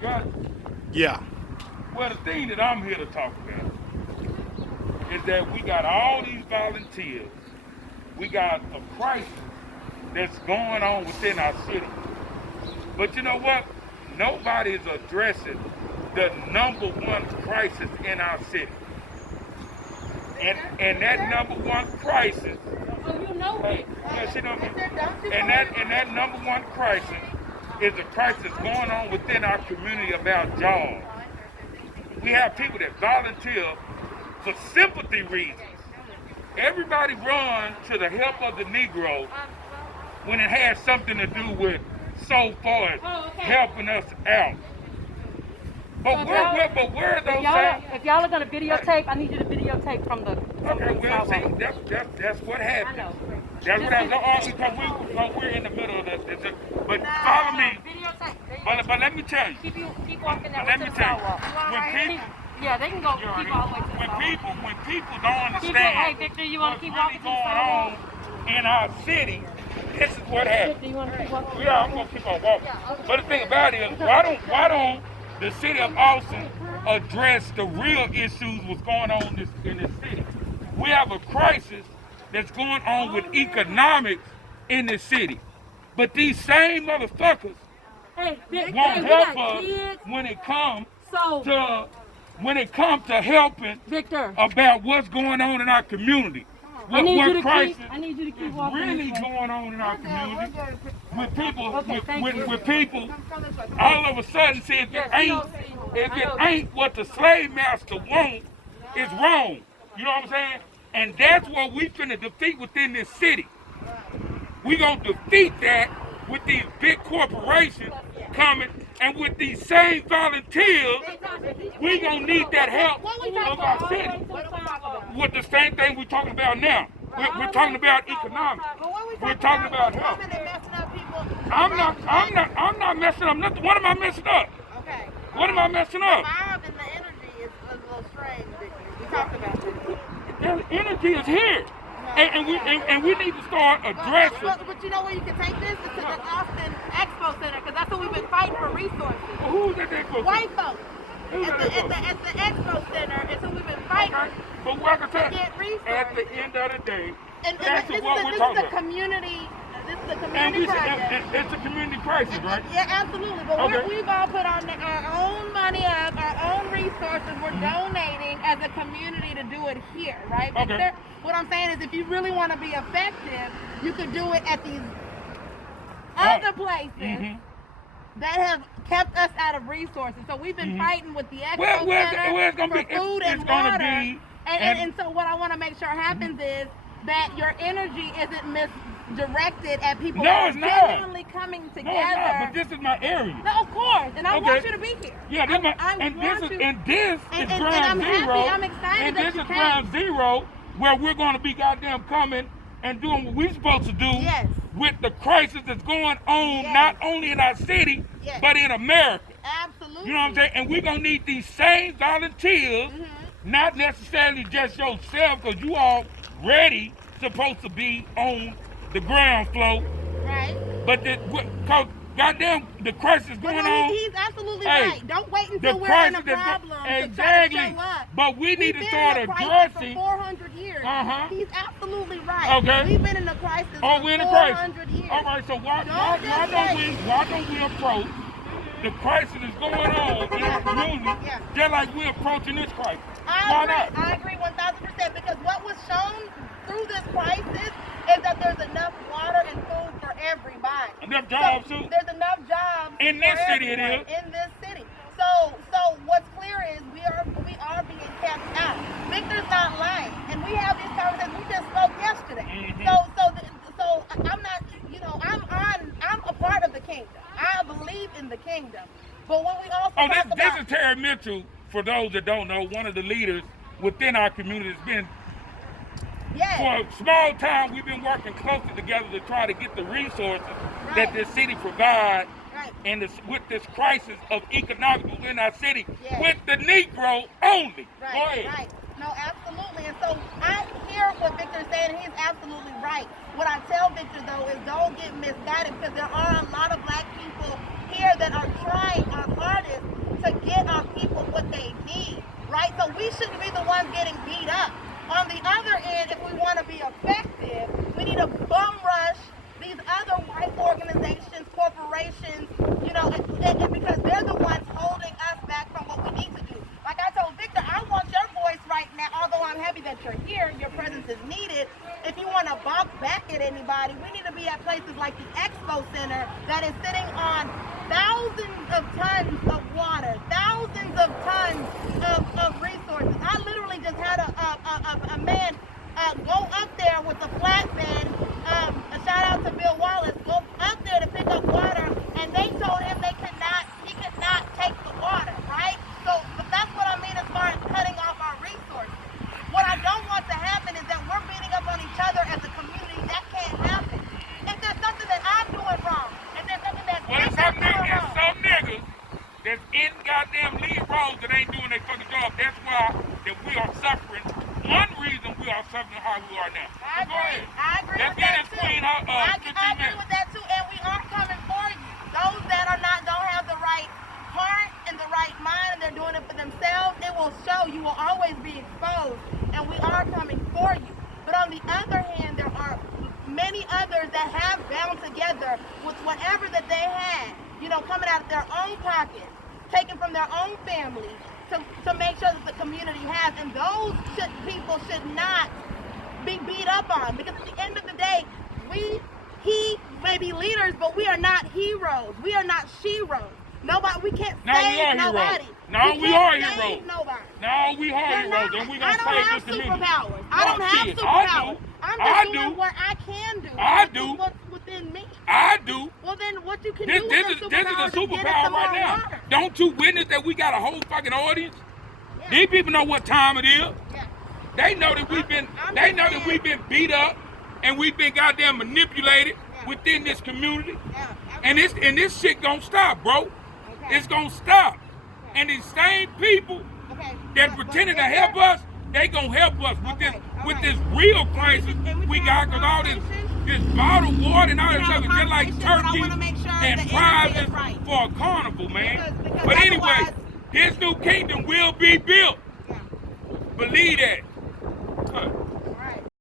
Got it? Yeah. Well, the thing that I'm here to talk about is that we got all these volunteers. We got a crisis that's going on within our city. But you know what? Nobody is addressing the number one crisis in our city. And that number one crisis, yes, you know, and that number one crisis is a crisis going on within our community about jobs. We have people that volunteer for sympathy reasons. Everybody runs to the help of the Negro when it has something to do with so far as helping us out. But where are those things? If y'all are gonna videotape, I need you to videotape from the Okay, well, see, that's what happens. That's what happens. Because we're in the middle of this. But follow me. But let me tell you. Keep walking that Let me tell you. When people, yeah, they can go keep all the way to the sidewalk. When people don't understand Hey, Victor, you want to keep walking what's to the going on sidewalk? in our city, this is what happens. Victor, you want to keep walking? Yeah, I'm gonna keep on walking. But the thing about it is, why don't the city of Austin address the real issues what's going on in this city? We have a crisis that's going on with economics in this city. But these same motherfuckers won't help us when it comes to helping Victor, about what's going on in our community. I need you to crisis keep walking. really going on in our community with people with people you. all of a sudden say if it ain't what the slave master wants, it's wrong. You know what I'm saying? And that's what we finna defeat within this city. We gonna defeat that with these big corporations coming, and with these same volunteers, we gonna need that help of our city. With the same thing we're talking about now. We're talking about economics. We're talking about health. I'm not messing up nothing. What am I messing up? Okay. What am I messing up? The vibe and the energy is a little strange. We talked about this. The energy is here. And we need to start addressing. But you know where you can take this? It's to the Austin Expo Center, because that's what we've been fighting for resources. Well, who's at the Expo Center? White folks. At the Expo Center, it's who we've been fighting But like I said, to get resources. at the end of the day, And that's this what we're is talking the about. community. This is the And community project. it's a community crisis, right? Yeah, absolutely. But Okay. we've all put our own money up, our own resources. We're donating as a community to do it here, right? Okay. Victor? What I'm saying is, if you really want to be effective, you could do it at these other places that have kept us out of resources. So we've been fighting with the Expo Center for food and water. And so what I want to make sure happens is that your energy isn't misdirected at people No, it's not. genuinely coming together. No, it's not. But this is my area. No, of course, and I Okay. want you to be here. Yeah, this is ground zero. I'm excited And that this you is came. ground zero, where we're going to be goddamn coming and doing what we're supposed to do Yes. with the crisis that's going on Yes. not only in our city, Yes. but in America. Absolutely. You know what I'm saying? And we're going to need these same volunteers, not necessarily just yourself, because you already supposed to be on the ground floor. Right. But because goddamn, the crisis But going no, on. he's absolutely Hey, right. Don't wait the until we're in a crisis problem exactly. to try to show up. But we need We've to been in start a crisis addressing. for 400 years. He's absolutely right. Okay. We've been in a crisis Oh, for we're in a 400 crisis. years. All right, so why don't we approach the crisis that's going on in our community just like we're approaching this crisis? Why not? I agree 1,000%, because what was shown through this crisis is that there's enough water and food for everybody. Enough jobs, too? There's enough jobs In this for city, it everyone is. in this city. So what's clear is we are being kept out. Victor's not lying, and we have these conversations. We just spoke yesterday. So I'm not, I'm a part of the kingdom. I believe in the kingdom. But when we also talk about, this is Terry Mitchell. For those that don't know, one of the leaders within our community has been. yes, For a small time, we've been working closely together to try to get the resources that this city provides, right. and with this crisis of economics within our city, Yes. with the Negro only. Right, Go ahead. right. No, absolutely. And so I hear what Victor's saying, and he's absolutely right. What I tell Victor, though, is don't get misguided, because there are a lot of black people here that are trying our hardest we shouldn't be the ones getting beat up. On the other end, if we want to be effective, we need to bum rush these other white organizations, corporations, you know, and because they're the ones holding us back from what we need to do. Like I told Victor, I want your voice right now, although I'm happy that you're here, your presence is needed. If you want to balk back at anybody, we need to be at places like the Expo Center that is sitting on thousands of tons of water, thousands of tons of resources. I literally just had a man go up there with a flatbed. A shout out to Bill Wallace. Go up there to pick up water, and they told him he could not take the water, right? So, but that's what I mean as far as cutting off our resources. What I don't want to happen is that we're beating up on each other as a community. That can't happen. If there's something that I'm doing wrong, if there's something that Well, Victor's doing wrong, some niggas that's in goddamn lead roles that ain't doing their fucking job. That's why that we are suffering. One reason we are suffering how we are now. I Go agree. ahead. I agree Let's with get that this too. queen I 15 agree minutes. with that too, and we are coming for you. Those that don't have the right heart and the right mind, and they're doing it for themselves, it will show. You will always be exposed, and we are coming for you. But on the other hand, there are many others that have bound together with whatever that they had, you know, coming out of their own pockets, taken from their own families, to make sure that the community has, and those people should not be beat up on, because at the end of the day, he may be leaders, but we are not heroes. We are not sheroes. Nobody, we can't save nobody. No, we are heroes. Save nobody. No, we are heroes, and we gonna save this community. I don't have superpowers. I'm just doing what I can do. I do. What's within me. I do. Well, then what you can This do is with a the superpower superpower right now. water. Don't you witness that we got a whole fucking audience? Yeah. These people know what time it is. Yeah. They know that we've been beat up and we've been goddamn manipulated within this community. Yeah. And this shit gonna stop, bro. Okay. It's gonna stop. And these same people that pretending to help us, they gonna help us with this real crisis we got, because all this bottled water and all this stuff is just like turkey and prizes for a carnival, man. Because But anyway, this new kingdom will be built. Believe that.